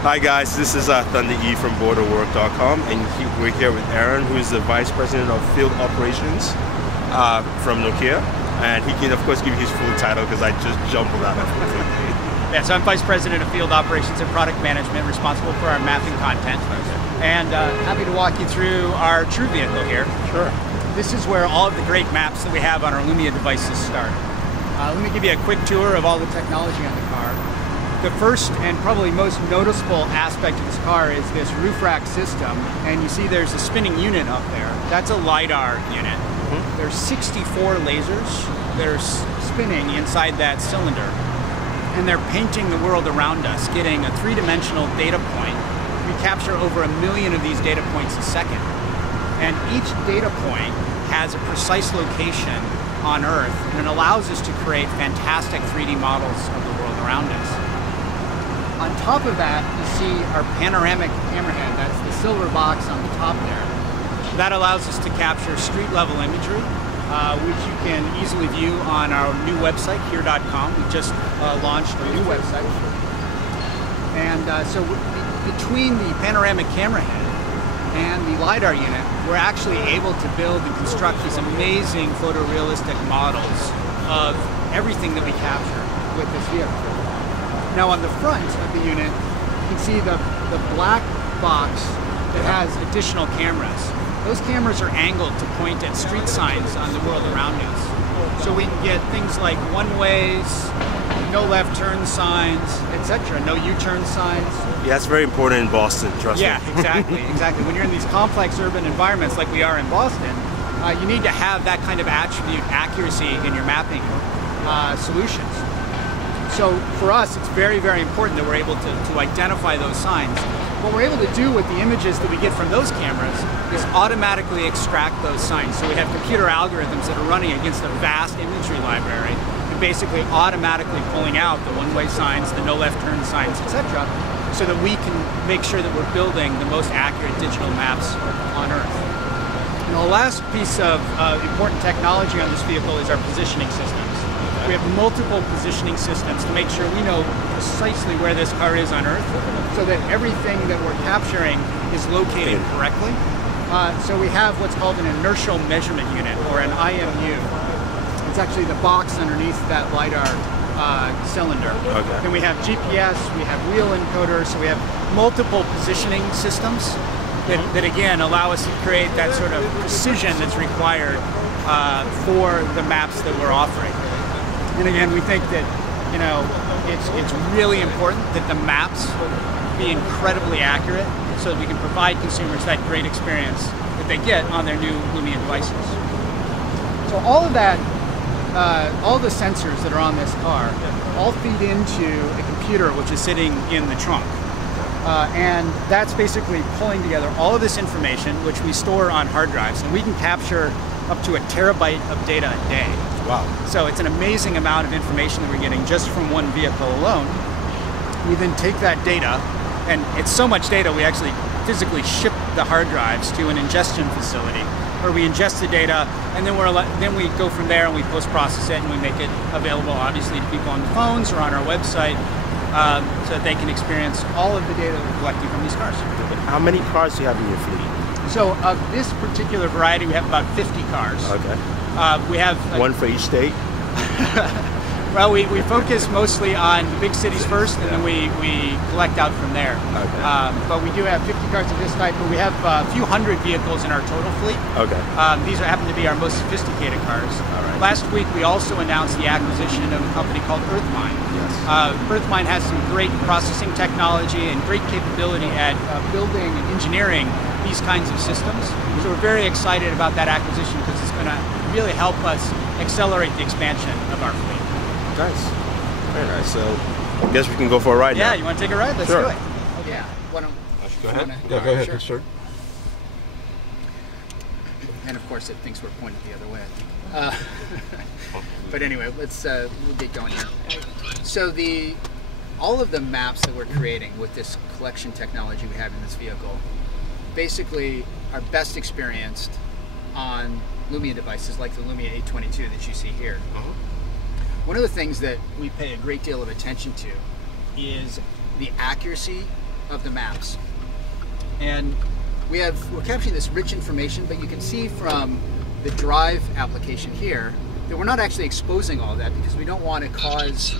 Hi guys, this is Thunder E from Booredatwork.com, and we're here with Aaron, who is the Vice President of Field Operations from Nokia, and he can of course give you his full title because I just jumbled out of it. Yeah, so I'm Vice President of Field Operations and Product Management, responsible for our mapping content, and happy to walk you through our True vehicle here. Sure. This is where all of the great maps that we have on our Lumia devices start. Let me give you a quick tour of all the technology on the car. The first and probably most noticeable aspect of this car is this roof rack system, and you see there's a spinning unit up there. That's a LiDAR unit. There's 64 lasers that are spinning inside that cylinder, and they're painting the world around us, getting a three-dimensional data point. We capture over 1 million of these data points a second, and each data point has a precise location on Earth, and it allows us to create fantastic 3D models of the world around us. On top of that, you see our panoramic camerahead. That's the silver box on the top there. That allows us to capture street level imagery, which you can easily view on our new website, here.com. We just launched a new website. And so between the panoramic camerahead and the LiDAR unit, we're actually able to build and construct these amazing photorealistic models of everything that we capture with this vehicle. Now on the front of the unit, you can see the black box that has additional cameras. Those cameras are angled to point at street signs on the world around us. So we can get things like one-ways, no left turn signs, etc., no U-turn signs. Yeah, that's very important in Boston, trust me. Yeah, exactly. When you're in these complex urban environments like we are in Boston, you need to have that kind of attribute accuracy in your mapping solutions. So for us, it's very, very important that we're able to identify those signs. What we're able to do with the images that we get from those cameras is automatically extract those signs. So we have computer algorithms that are running against a vast imagery library and basically automatically pulling out the one-way signs, the no left turn signs, etc., so that we can make sure that we're building the most accurate digital maps on Earth. And the last piece of important technology on this vehicle is our positioning systems. We have multiple positioning systems to make sure we know precisely where this car is on Earth, so that everything that we're capturing is located correctly. So we have what's called an inertial measurement unit, or an IMU. It's actually the box underneath that LiDAR cylinder. Okay. Then we have GPS, we have wheel encoders, so we have multiple positioning systems that again allow us to create that sort of precision that's required for the maps that we're offering. And again, we think that, you know, it's really important that the maps be incredibly accurate so that we can provide consumers that great experience that they get on their new Lumia devices. So all of that, all the sensors that are on this car all feed into a computer which is sitting in the trunk. And that's basically pulling together all of this information, which we store on hard drives, and we can capture up to 1 terabyte of data a day. Wow. So it's an amazing amount of information that we're getting just from one vehicle alone. We then take that data, and it's so much data we actually physically ship the hard drives to an ingestion facility where we ingest the data, and then we go from there and we post-process it and we make it available obviously to people on the phones or on our website so that they can experience all of the data that we're collecting from these cars. How many cars do you have in your fleet? So of this particular variety, we have about 50 cars. Okay. We have one for each state? Well, we focus mostly on the big cities first, and then we collect out from there. Okay. But we do have 50 cars of this type, but we have a few hundred vehicles in our total fleet. Okay. These happen to be our most sophisticated cars. All right. Last week, we also announced the acquisition of a company called Earthmine. Yes. Earthmine has some great processing technology and great capability at building and engineering these kinds of systems. So we're very excited about that acquisition because it's going to really help us accelerate the expansion of our fleet. Nice. Very nice. So I guess we can go for a ride now. Yeah, you want to take a ride? Let's Sure. do it. Okay. Yeah. Go ahead. Go ahead. Sure. And of course, it thinks we're pointed the other way, I think. But anyway, let's we'll get going here. So all of the maps that we're creating with this collection technology we have in this vehicle basically are best experienced on Lumia devices like the Lumia 822 that you see here. One of the things that we pay a great deal of attention to is the accuracy of the maps. And we're capturing this rich information, but you can see from the Drive application here that we're not actually exposing all that because we don't want to cause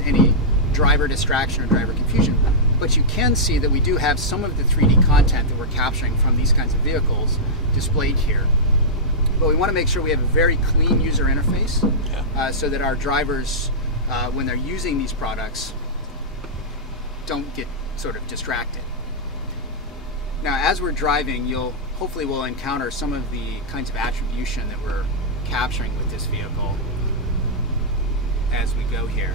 any driver distraction or driver confusion. But you can see that we do have some of the 3D content that we're capturing from these kinds of vehicles displayed here. But we want to make sure we have a very clean user interface so that our drivers, when they're using these products, don't get sort of distracted. Now, as we're driving, hopefully we'll encounter some of the kinds of attribution that we're capturing with this vehicle as we go here.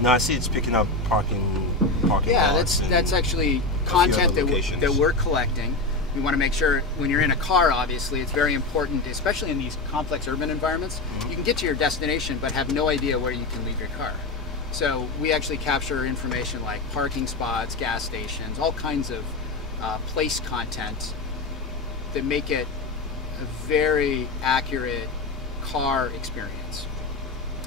Now I see it's picking up parking yeah, lots. That's actually content that we're collecting. We want to make sure when you're in a car, obviously, it's very important, especially in these complex urban environments, you can get to your destination but have no idea where you can leave your car. So we actually capture information like parking spots, gas stations, all kinds of place content that make it a very accurate car experience.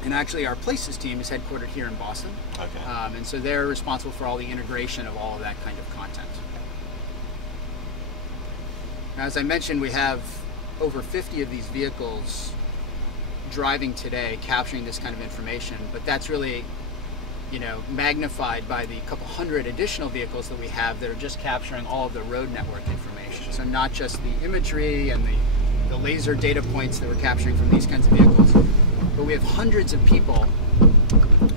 And actually our Places team is headquartered here in Boston. Okay. And so they're responsible for all the integration of all of that kind of content. Now, as I mentioned, we have over 50 of these vehicles driving today, capturing this kind of information, but that's really, magnified by the couple hundred additional vehicles that we have that are just capturing all of the road network information. So not just the imagery and the laser data points that we're capturing from these kinds of vehicles, but we have hundreds of people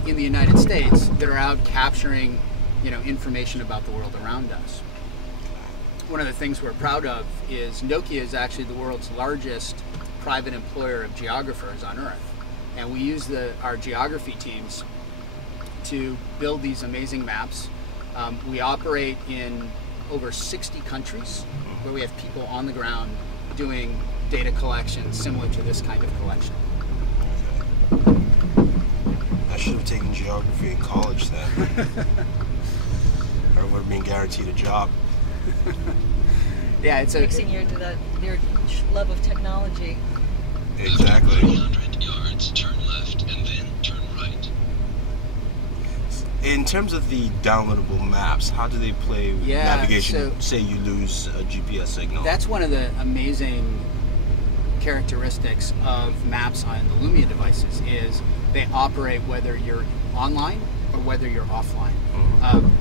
in the United States that are out capturing, information about the world around us. One of the things we're proud of is Nokia is actually the world's largest private employer of geographers on Earth. And we use our geography teams to build these amazing maps. We operate in over 60 countries where we have people on the ground doing data collection similar to this kind of collection. I should have taken geography in college then. Or would have been guaranteed a job. Yeah, it's mixing you into your love of technology. Exactly. 100 yards, turn left, and then turn right. In terms of the downloadable maps, how do they play with navigation? So, say you lose a GPS signal. That's one of the amazing characteristics of maps on the Lumia devices is they operate whether you're online or whether you're offline.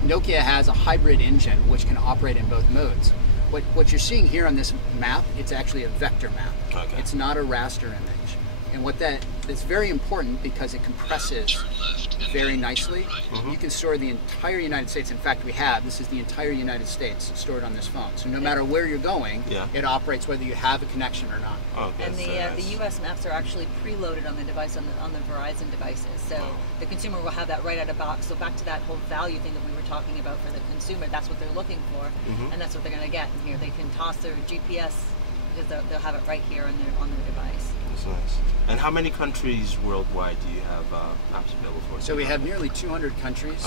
Nokia has a hybrid engine which can operate in both modes. What you're seeing here on this map, it's actually a vector map. Okay. It's not a raster image. And that's very important because it compresses very nicely. You can store the entire United States. In fact, this is the entire United States stored on this phone. So no matter where you're going, it operates whether you have a connection or not. And the US maps are actually preloaded on the device, on the Verizon devices. So the consumer will have that right out of box. So back to that whole value thing that we were talking about for the consumer, that's what they're looking for, and that's what they're going to get in here. They can toss their GPS, because they'll have it right here on their device. That's nice. And how many countries worldwide do you have maps available for? So we have nearly 200 countries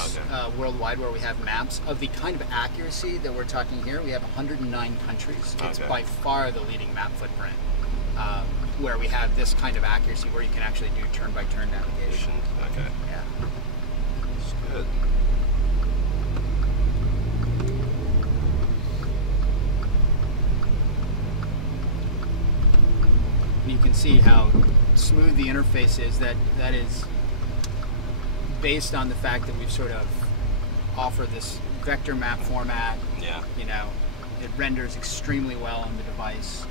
worldwide where we have maps. Of the kind of accuracy that we're talking here, we have 109 countries. It's by far the leading map footprint where we have this kind of accuracy where you can actually do turn-by-turn navigation. Okay. Yeah. That's good. You can see how smooth the interface is. That is based on the fact that we've sort of offered this vector map format. Yeah. It renders extremely well on the device.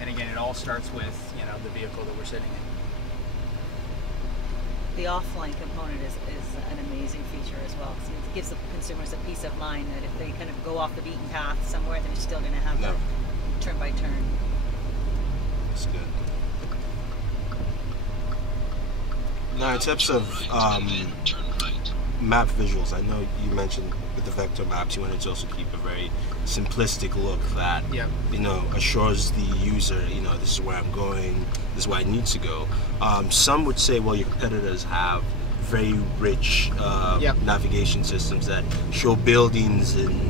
And again, it all starts with the vehicle that we're sitting in. The offline component is an amazing feature as well. So it gives the consumers a peace of mind that if they kind of go off the beaten path somewhere, they're still going to have the turn by turn. That's good. Now, in terms of map visuals, I know you mentioned with the vector maps you wanted to also keep a very simplistic look that assures the user, this is where I'm going, this is where I need to go. Some would say, well, your competitors have very rich navigation systems that show buildings and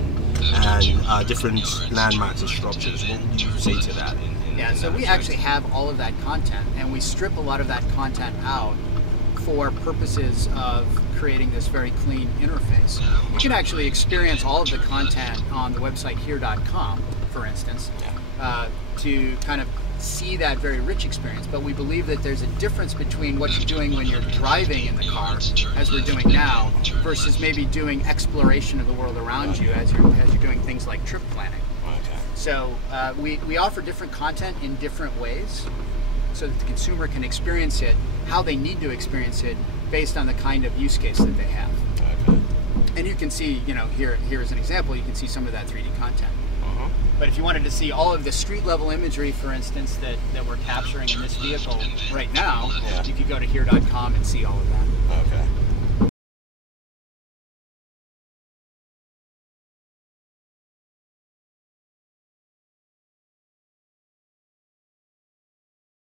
different landmarks and structures. What would you say to that? So we actually have all of that content, and we strip a lot of that content out for purposes of creating this very clean interface. You can actually experience all of the content on the website here.com, for instance, to kind of see that very rich experience. But we believe that there's a difference between what you're doing when you're driving in the car, as we're doing now, versus maybe doing exploration of the world around you as you're doing things like trip planning. So we offer different content in different ways, so that the consumer can experience it how they need to experience it based on the kind of use case that they have. And you can see, you know, here as an example, you can see some of that 3D content. But if you wanted to see all of the street level imagery, for instance, that we're capturing in this vehicle right now, you could go to here.com and see all of that.